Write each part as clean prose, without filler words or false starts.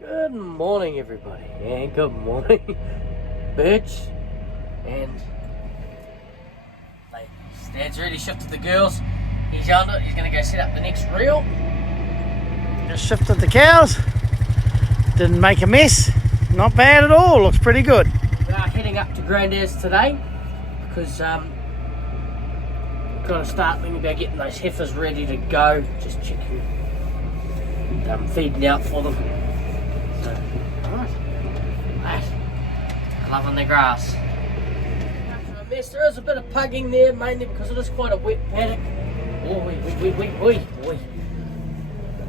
Good morning, everybody, and good morning, Birch and ladies. Dad's already shifted the girls. He's on it. He's going to go set up the next reel. Just shifted the cows. Didn't make a mess. Not bad at all. Looks pretty good. We are heading up to Grandad's today because we've got to start thinking about getting those heifers ready to go. Just checking, feeding out for them. So, alright. Loving the grass. After a mess, there is a bit of pugging there, mainly because it is quite a wet paddock. Oi. We're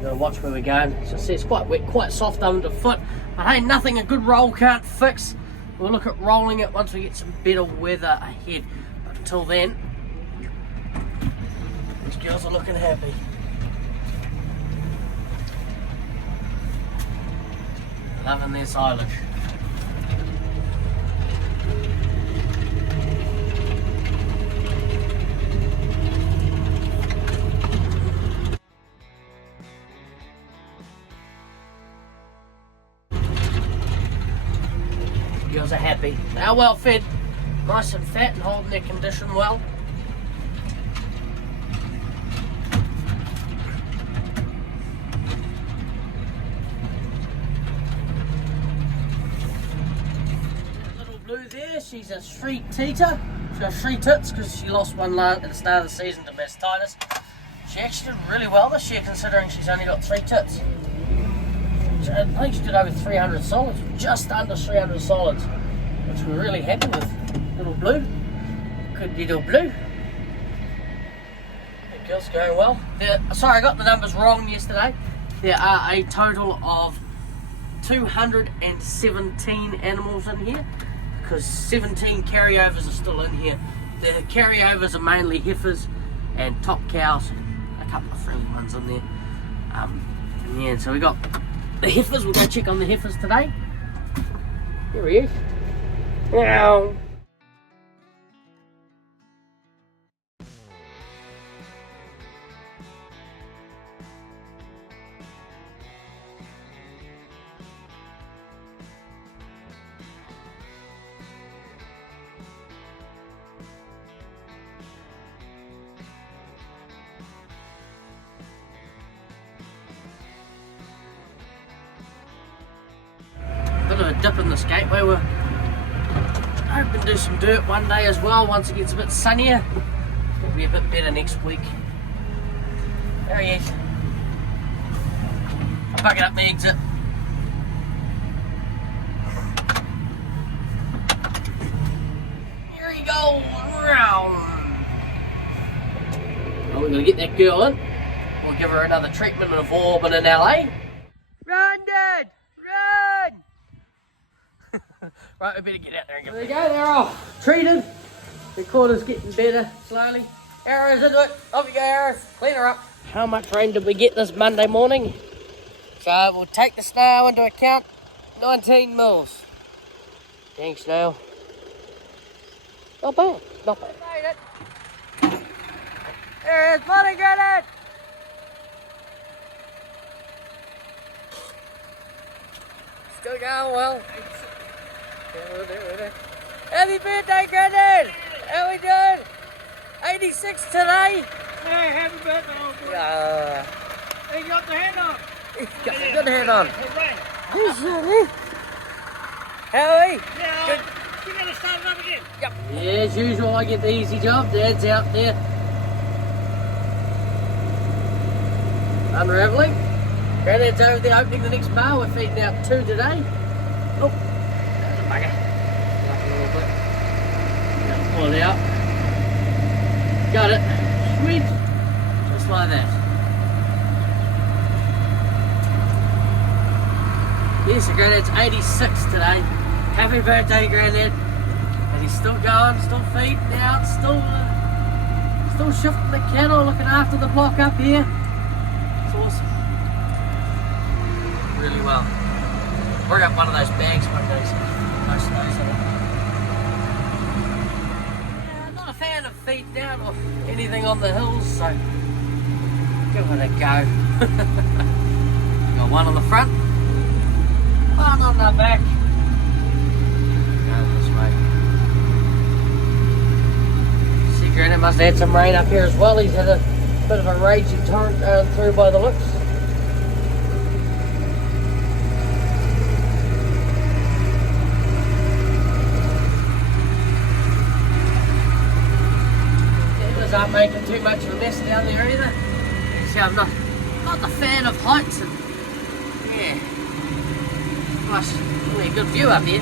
going to watch where we're going. So it's quite wet, quite soft underfoot. But hey, nothing a good roll can't fix. We'll look at rolling it once we get some better weather ahead. But until then, these girls are looking happy. Loving their silage. Girls are happy. They are well fed, nice and fat, and holding their condition well. Little blue there, she's a Shri Tita. She's got Shri Tits because she lost one at the start of the season to mastitis. She actually did really well this year considering she's only got 3 tits. I think she did over 300 solids, just under 300 solids, which we're really happy with. Little blue, good little blue. The girls going well. Sorry, I got the numbers wrong yesterday. There are a total of 217 animals in here, because 17 carryovers are still in here. The carryovers are mainly heifers and top cows, a couple of friendly ones in there. Yeah, so we got the heifers. We'll go check on the heifers today. Here he is. Meow. Bit of a dip in this gateway. We're hoping to do some dirt one day as well once it gets a bit sunnier. It'll be a bit better next week. There he is. I'm bucking up the exit. Here he goes. Well, we're going to get that girl in. We'll give her another treatment of Auburn in LA. Grandad! Right, we better get out there and get there. There you go, they're all treated. The quarter's getting better slowly. Arrows into it. Off you go, Arrows. Clean her up. How much rain did we get this Monday morning? So we'll take the snail into account. 19 mils. Dang snail. Not bad. Not bad. Made it. There it is. Bloody Grandad. Still going well. Happy birthday, Grandad! How we doing? 86 today. Hey, happy birthday, old boy. Yeah. You got the hand on. He's got a good hand on. Yes, How are we? Yeah, good. You're going to start it up again. Yep. Yeah, as usual, I get the easy job. Dad's out there unravelling. Grandad's over there opening the next bar. We're feeding out 2 today. Oh. Bugger. Up a little bit. Pull it out. Got it. Sweet. Just like that. Yes, so Grandad's 86 today. Happy birthday, Grandad. And he's still going, still feeding out, still shifting the cattle, looking after the block up here. It's awesome. Really well. Bring up one of those bags one day. Most of those are. Yeah, I'm not a fan of feeding out or anything on the hills, so give it a go. Got one on the front, I'm on the back. Going this way. See, Grandad must have had some rain up here as well. He's had a bit of a raging torrent going through by the looks. Aren't making too much of a mess down there either. You see, I'm not the fan of heights, and yeah, nice, really good view up here.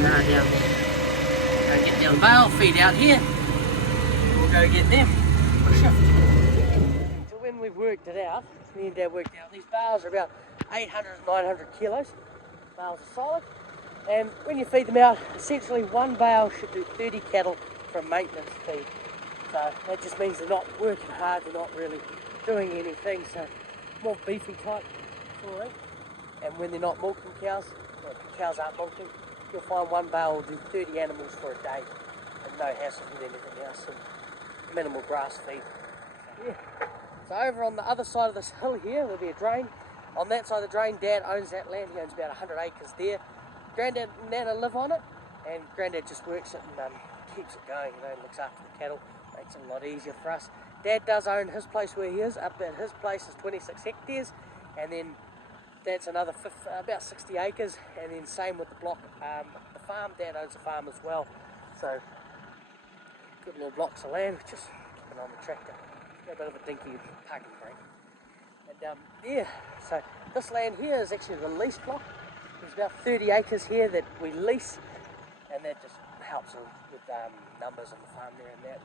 Down there. Go get the other bale feed out here. We'll go get them. So when we've worked it out, me and Dad worked out, these bales are about 800 to 900 kilos. Bales are solid, and when you feed them out, essentially one bale should do 30 cattle for a maintenance feed. So that just means they're not working hard, they're not really doing anything, so more beefy type story. And when they're not milking cows, or the cows aren't milking, you'll find one bale will do 30 animals for a day, and no hassle with anything else, and minimal grass feed. So, yeah. So over on the other side of this hill here, there'll be a drain. On that side of the drain, Dad owns that land, he owns about 100 acres there. Grandad and Nana live on it, and Grandad just works it and keeps it going, you know, looks after the cattle, makes it a lot easier for us. Dad does own his place where he is, up at his place is 26 hectares, and then that's another about 60 acres, and then same with the block, the farm, Dad owns a farm as well, so good little blocks of land, just keeping on the tractor, a bit of a dinky parking brake. And yeah, so this land here is actually the lease block. There's about 30 acres here that we lease, and that just helps with numbers on the farm there, and that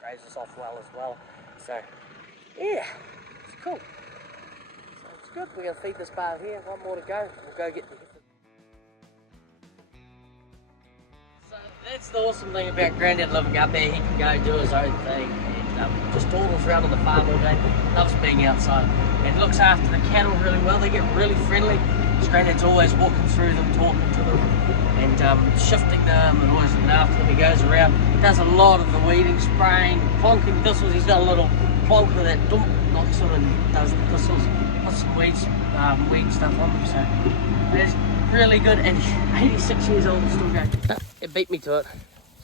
grazes off well. So yeah, it's cool. So it's good. We're going to feed this bale here. One more to go. We'll go get the heifers. So that's the awesome thing about Grandad living up there. He can go do his own thing and just dawdles around on the farm all day. Loves being outside and looks after the cattle really well. They get really friendly. Grandad's always walking through them, talking to them, and shifting them, and always looking after them. He goes around, does a lot of the weeding, spraying, plonking thistles. He's got a little plonker that knocks them and does the thistles, puts some weed stuff on them. So it's really good. And 86 years old and still going. It beat me to it.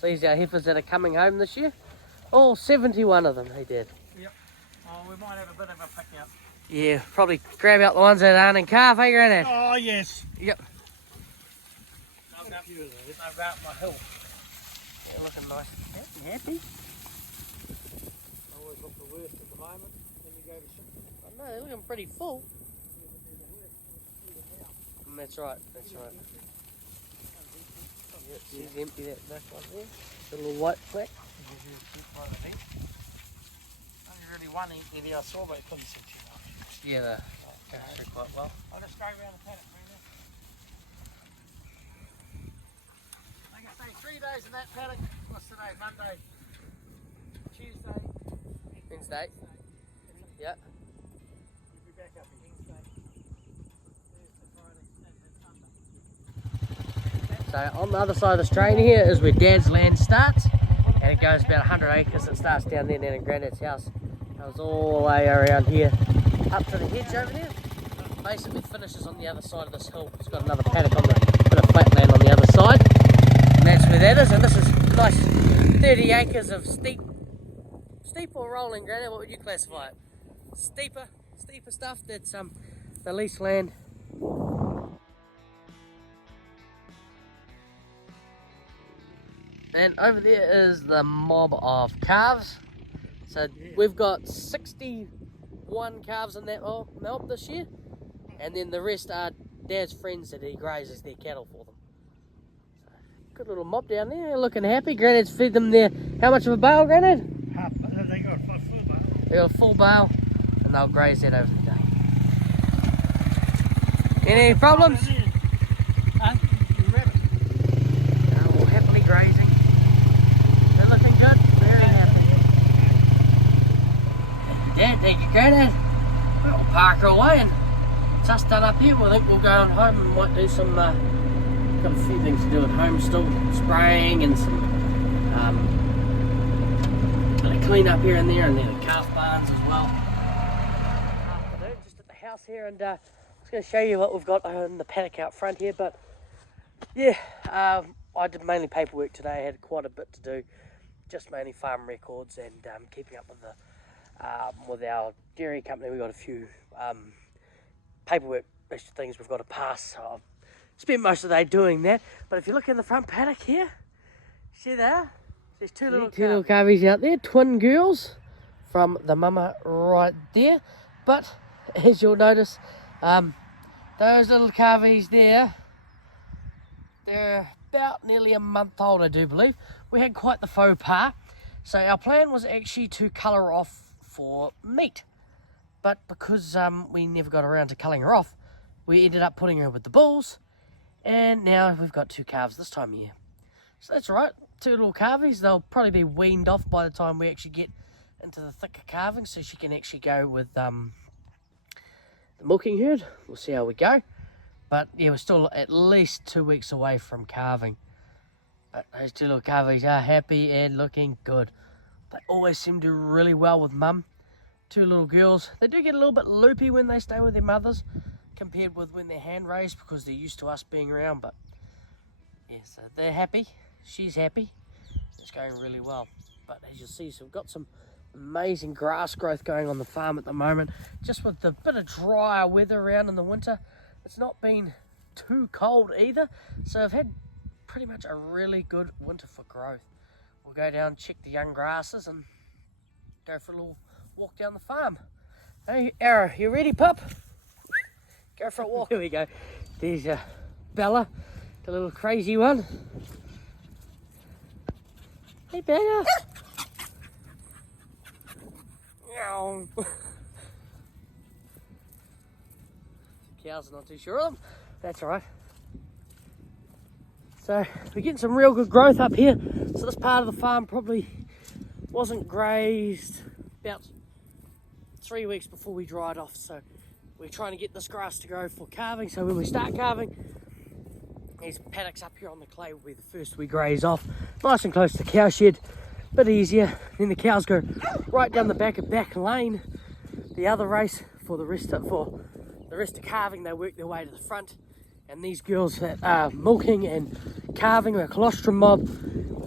So these are our heifers that are coming home this year. All 71 of them, he did. Yep. Oh, we might have a bit of a pick out. Yeah, probably grab out the ones that aren't in calf, hey Grandad? Oh yes. Yep. I'll go up my hill. Yeah, looking nice. Happy. I always look the worst at the moment when you go to ship them. I know, they're looking pretty full. That's right. Yep, she's empty, that back one there. The little white fleck. Only really one empty there I saw, but it couldn't see too much. Yeah, they're actually quite well. I'll just go around the paddock for you. I can stay 3 days in that paddock. What's today? Monday, Tuesday, Wednesday. Yeah. You'll be back up again Wednesday, Thursday, Friday, Saturday, Sunday. So on the other side of this train here is where Dad's land starts, and it goes about 100 acres. It starts down there in Grandad's house. It goes all the way around here, up to the hedge over there. Basically finishes on the other side of this hill. It's got another paddock on the bit of flat land on the other side, and that's where that is. And this is nice 30 acres of steep or rolling, Grandad, what would you classify it? Steeper stuff. That's the lease land. And over there is the mob of calves. So we've got 61 calves in that mob this year, and then the rest are Dad's friends that he grazes their cattle for them. So, good little mob down there, looking happy. Grandad's fed them there. How much of a bale, Grandad? They got a full bale. They got a full bale, and they'll graze that over the day. Any problems? All happily grazing. They're looking good. Very happy. Thank you, Dad. Thank you, Grandad. We'll park her away, and it's us done up here. I think we'll go on home and might do some. Got a few things to do at home still, spraying and some bit of clean up here and there, and then the calf barns as well. Afternoon, just at the house here, and just going to show you what we've got in the paddock out front here, but yeah, I did mainly paperwork today. I had quite a bit to do, just mainly farm records and keeping up with our dairy company. We've got a few paperwork things we've got to pass, so I've spent most of the day doing that. But if you look in the front paddock here, see there? There's two little calves out there, twin girls from the mama right there. But as you'll notice, those little calves there, they're about nearly a month old, I do believe. We had quite the faux pas. So our plan was actually to colour off for meat. But because we never got around to culling her off, we ended up putting her with the bulls. And now we've got two calves this time of year. So that's all right. Two little calves. They'll probably be weaned off by the time we actually get into the thicker calving, so she can actually go with the milking herd. We'll see how we go. But yeah, we're still at least 2 weeks away from calving. But those two little calves are happy and looking good. They always seem to do really well with mum. Two little girls. They do get a little bit loopy when they stay with their mothers compared with when they're hand raised, because they're used to us being around. But yeah, so they're happy. She's happy. It's going really well. But as you'll see, so we've got some amazing grass growth going on the farm at the moment. Just with the bit of drier weather around in the winter, it's not been too cold either. So I've had pretty much a really good winter for growth. We'll go down, check the young grasses and go for a little walk down the farm. Hey, Arrow, you ready, pup? Go for a walk. Here we go. There's Bella, the little crazy one. Hey, Bella. Meow. Cows are not too sure of them. That's all right. So we're getting some real good growth up here. So this part of the farm probably wasn't grazed about 3 weeks before we dried off. So we're trying to get this grass to grow for calving. So when we start calving, these paddocks up here on the clay will be the first we graze off. Nice and close to the cow shed, bit easier. Then the cows go right down the back of back lane. The other race for the rest of calving, they work their way to the front. And these girls that are milking and calving, the colostrum mob,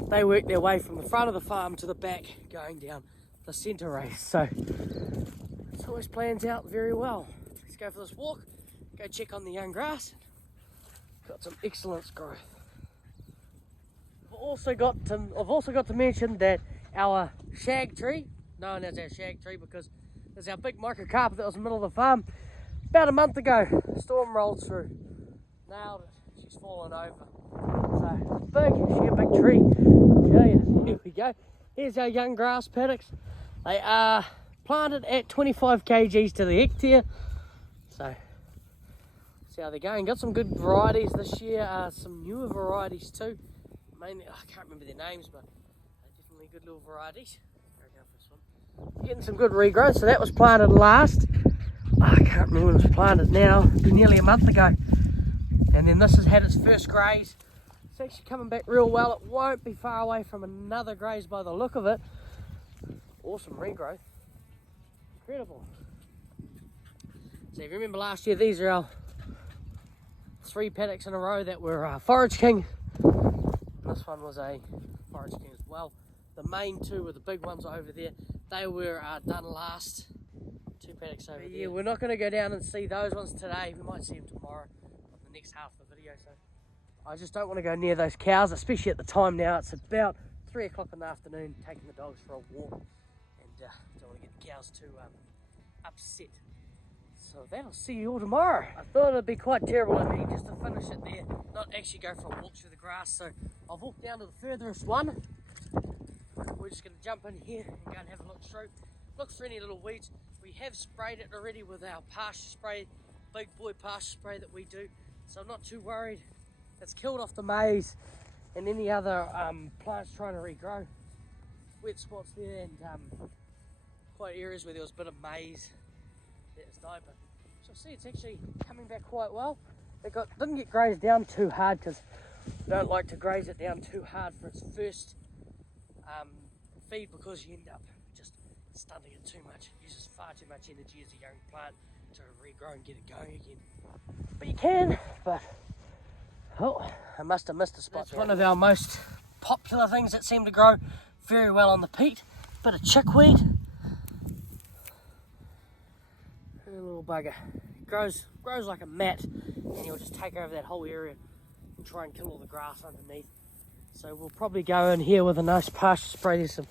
they work their way from the front of the farm to the back, going down the centre race. So it always plans out very well. Let's go for this walk, go check on the young grass. Got some excellent growth. I've also got to mention that our shag tree, known as our shag tree because there's our big microcarpet that was in the middle of the farm. About a month ago, a storm rolled through, nailed it. She's fallen over. So big, a big tree. Here we go. Here's our young grass paddocks. They are planted at 25 kgs to the hectare. So see how they're going. Got some good varieties this year, some newer varieties too. Mainly, I can't remember their names, but they're definitely good little varieties. Go for this one. Getting some good regrowth. So that was planted last. I can't remember when it was planted now. It'd be nearly a month ago. And then this has had its first graze. It's actually coming back real well. It won't be far away from another graze by the look of it. Awesome regrowth. Incredible. So if you remember last year, these are our 3 paddocks in a row that were Forage King. And this one was a Forage King as well. The main 2 were the big ones over there. They were done last. 2 paddocks over there. Yeah, we're not going to go down and see those ones today. We might see them tomorrow on the next half of the video. So I just don't want to go near those cows, especially at the time now. It's about 3 o'clock in the afternoon, taking the dogs for a walk. And don't want to get the cows too upset. So that'll see you all tomorrow. I thought it'd be quite terrible of me just to finish it there, not actually go for a walk through the grass. So I've walked down to the furthest one. We're just going to jump in here and go and have a look through. Look for any little weeds. We have sprayed it already with our pasture spray, big boy pasture spray that we do. So I'm not too worried. It's killed off the maize and any other plants trying to regrow. Wet spots there and quite areas where there was a bit of maize that has died. But you'll see it's actually coming back quite well. It didn't get grazed down too hard because I don't like to graze it down too hard for its first feed, because you end up just stunting it too much. It uses far too much energy as a young plant to regrow and get it going again. But you can, but oh, I must have missed a spot. It's one of our most popular things that seem to grow very well on the peat. Bit of chickweed. And a little bugger. Grows like a mat, and you'll just take over that whole area and try and kill all the grass underneath. So we'll probably go in here with a nice pasture spray. There's some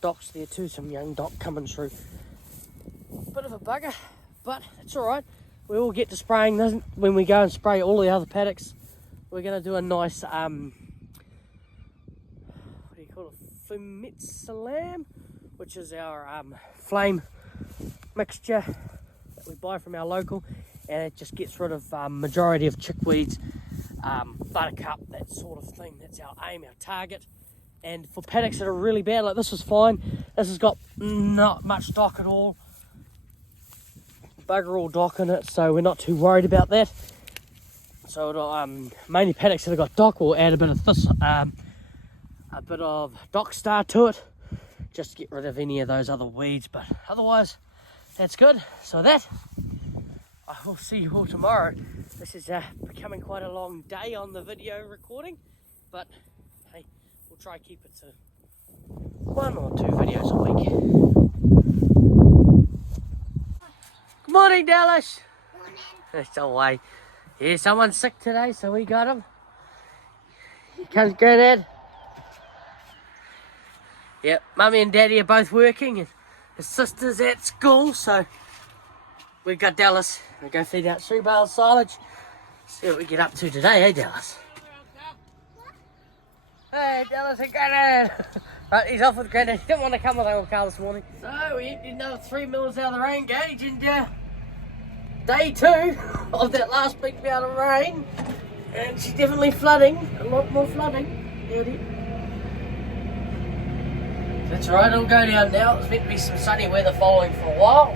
docks there too, some young dock coming through. Bit of a bugger, but it's alright. We will get to spraying this when we go and spray all the other paddocks. We're going to do a nice, what do you call it, fumetsalam, which is our flame mixture that we buy from our local, and it just gets rid of majority of chickweeds, buttercup, that sort of thing. That's our aim, our target. And for paddocks that are really bad, like this is fine. This has got not much dock at all. Bugger all dock in it, so we're not too worried about that. So it'll, mainly paddocks that have got dock, will add a bit of dock star to it, just to get rid of any of those other weeds. But otherwise, that's good. So that, I will see you all tomorrow. This is becoming quite a long day on the video recording, but hey, we'll try to keep it to 1 or 2 videos a week. Good morning, Dallas. Morning. It's away. Yeah, someone's sick today, so we got him. Comes Grandad. Yep, Mummy and Daddy are both working, and his sister's at school, so we've got Dallas. We'll go feed out 3 bales of silage. See what we get up to today, eh, Dallas? Hey, Dallas and Grandad. Right, he's off with Grandad. He didn't want to come with our car this morning. So we emptied another 3 mils out of the rain gauge, and day 2 of that last big bout of rain, and she's definitely flooding. A lot more flooding. That's alright, it'll go down now. It's meant to be some sunny weather following for a while.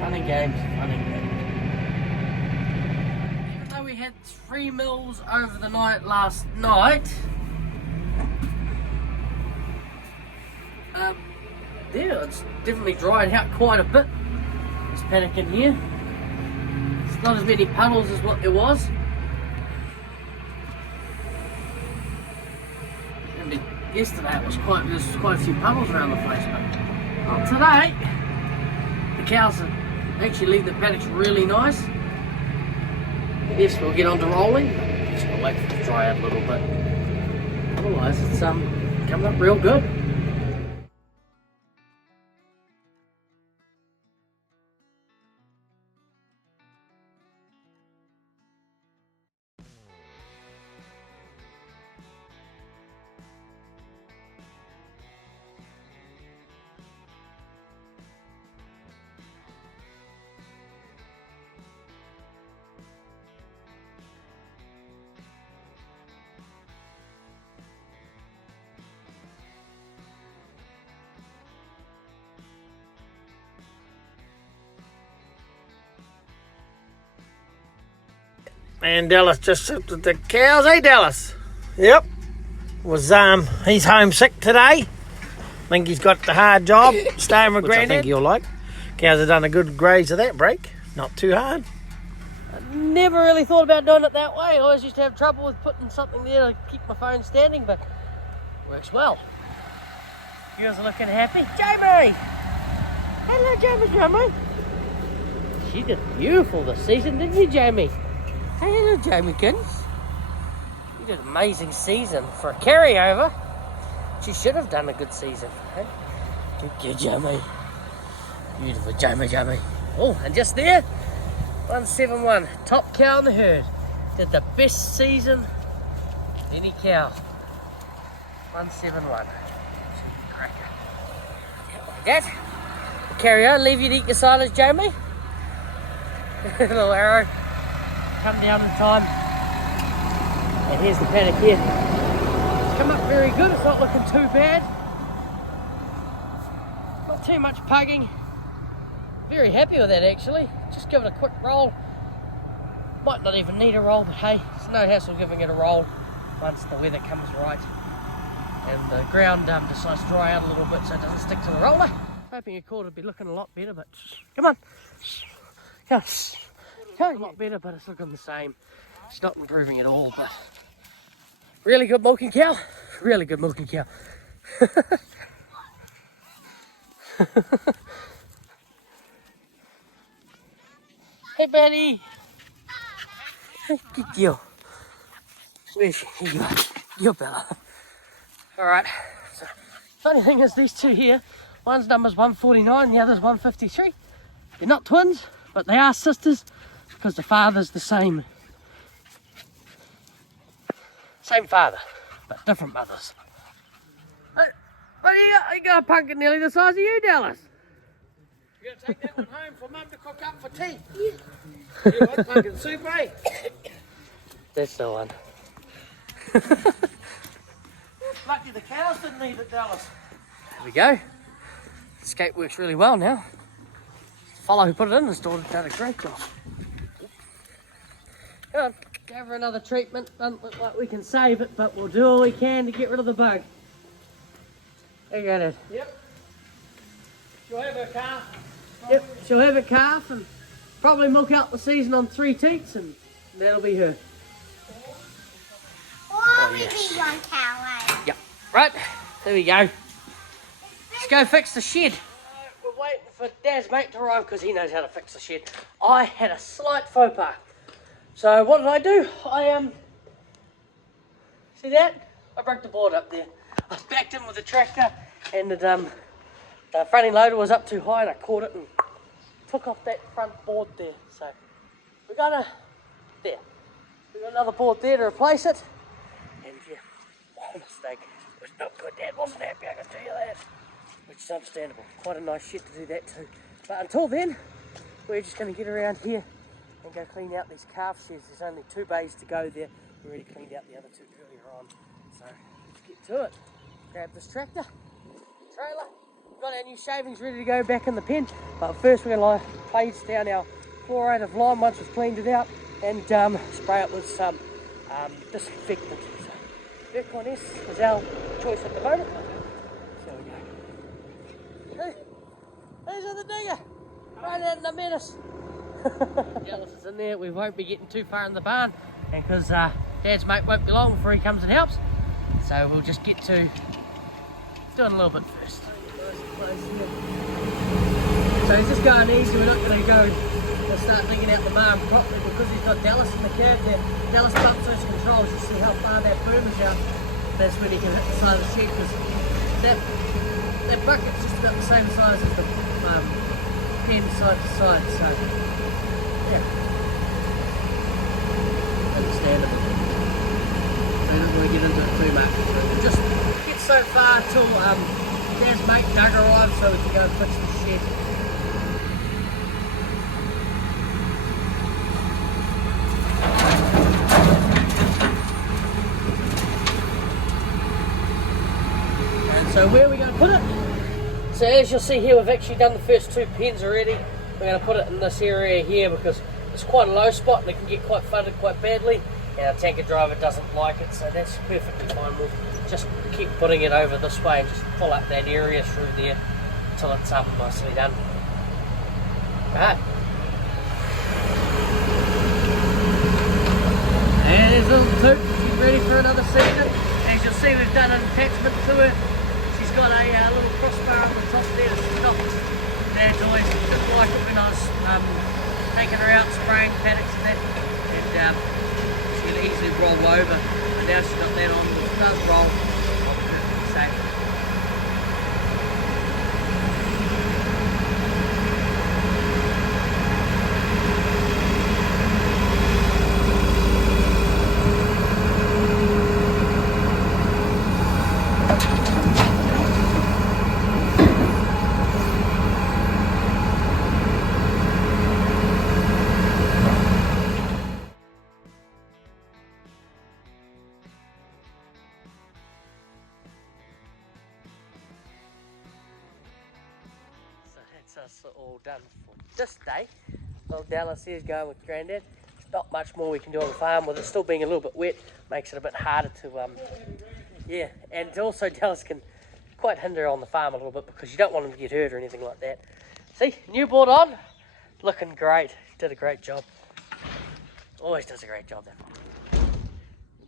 Fun and games, fun and games. Even though we had 3 mils over the night last night, yeah, it's definitely dried out quite a bit. This paddock in here. It's not as many puddles as what there was. And yesterday there was quite a few puddles around the place, but not today. The cows actually leave the paddocks really nice. Yes, we'll get on to rolling. Just gotta wait for it to dry out a little bit. Otherwise, it's coming up real good. And Dallas just shifted the cows, eh, Dallas? Yep. He's homesick today. I think he's got the hard job staying with Grandad. I think he'll like. Cows have done a good graze of that break. Not too hard. I never really thought about doing it that way. I always used to have trouble with putting something there to keep my phone standing, but it works well. You guys are looking happy. Jamie! Hello, Jamie. She did beautiful this season, didn't you, Jamie? Hey, hello, Jamiekins. You did an amazing season for a carryover. She should have done a good season. Hey? Good, Jamie. Beautiful, Jamie. Oh, and just there, 171, top cow in the herd. Did the best season of any cow. 171. Cracker. Like that. We'll carry on, leave you to eat your silage, Jamie. Little arrow. Come down in time, and here's the paddock here. It's come up very good, it's not looking too bad. Not too much pugging. Very happy with that actually. Just give it a quick roll. Might not even need a roll, but hey, it's no hassle giving it a roll once the weather comes right and the ground decides to dry out a little bit so it doesn't stick to the roller. Hoping your cord would be looking a lot better, but come on. Come on. A lot better, but it's looking the same. It's not improving at all, but really good milking cow. Really good milking cow. Hey, Betty. Good girl. Where's she? Here you are. You're Bella. Alright. So, funny thing is, these two here, one's number's 149, the other's 153. They're not twins, but they are sisters because the father's the same. Same father, but different mothers. What do you got? You got a pumpkin nearly the size of you, Dallas. You're going to take that one home for Mum to cook up for tea? Yeah. You want pumpkin soup, eh? That's the one. Lucky the cows didn't eat it, Dallas. There we go. The skate works really well now. The fellow who put it in installed it, done a great job. Come on, go for another treatment. Doesn't look like we can save it, but we'll do all we can to get rid of the bug. There you go, Dad. Yep. She'll have her calf. Yep, she'll have a calf and probably milk out the season on 3 teats, and that'll be her. Oh, yes. One cow, eh? Yep. Right, there we go. Let's go fix the shed. We're waiting for Dad's mate to arrive because he knows how to fix the shed. I had a slight faux pas. So what did I do? See that? I broke the board up there. I backed in with the tractor and the front end loader was up too high and I caught it and took off that front board there. So we're gonna, there. We've got another board there to replace it. And yeah, my mistake. It was not good. Dad wasn't happy, I can tell you that. Which is understandable. Quite a nice shed to do that too. But until then, we're just gonna get around here and go clean out these calf sheds. There's only 2 bays to go there. We already cleaned out the other 2 earlier on. So let's get to it. Grab this tractor, trailer. We've got our new shavings ready to go back in the pen. But first we're gonna place down our chloride of lime once we've cleaned it out and spray it with some disinfectant. So Welker is our choice at the moment. So we go. Hey, there's the digger. Right out in the menace. Dallas is in there. We won't be getting too far in the barn, and because Dad's mate won't be long before he comes and helps, so we'll just get to doing a little bit first. So he's just going easy. We're not going to go and start digging out the barn properly because he's got Dallas in the curve there. Dallas bumps those controls. You see how far that boom is out. That's when he can hit the side of the shed, because that bucket's just about the same size as the pen side to side. So yeah, understandable. We don't want to get into it too much. We'll just get so far till Dad's mate Doug arrives so we can go and fix the shed. And so where are we going to put it? So as you'll see here, we've actually done the first 2 pens already. We're going to put it in this area here because it's quite a low spot and it can get quite flooded quite badly, and our tanker driver doesn't like it, so that's perfectly fine. We'll just keep putting it over this way and just fill up that area through there until it's nicely done. Right. And there's little Toot, she's ready for another season. As you'll see, we've done an attachment to her. She's got a little crossbar on the top there to stop. Dad's always just like it when I was taking her out, spraying paddocks and that, and she'll easily roll over. And now she's got that on, it does roll. Perfectly safe. That's us all done for this day. Little Dallas is going with Grandad. There's not much more we can do on the farm with it still being a little bit wet. Makes it a bit harder to yeah, and also Dallas can quite hinder on the farm a little bit because you don't want him to get hurt or anything like that. See, new board on, looking great. Did a great job. always does a great job there.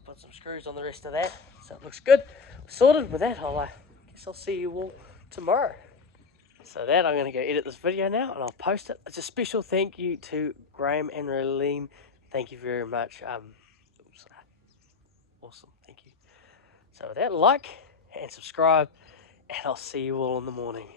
Put some screws on the rest of that, so it looks good. Sorted with that, guess I'll see you all tomorrow. So that, I'm going to go edit this video now and I'll post it. It's a special thank you to Graham and Raylene. Thank you very much. Awesome, thank you. So with that, like and subscribe, and I'll see you all in the morning.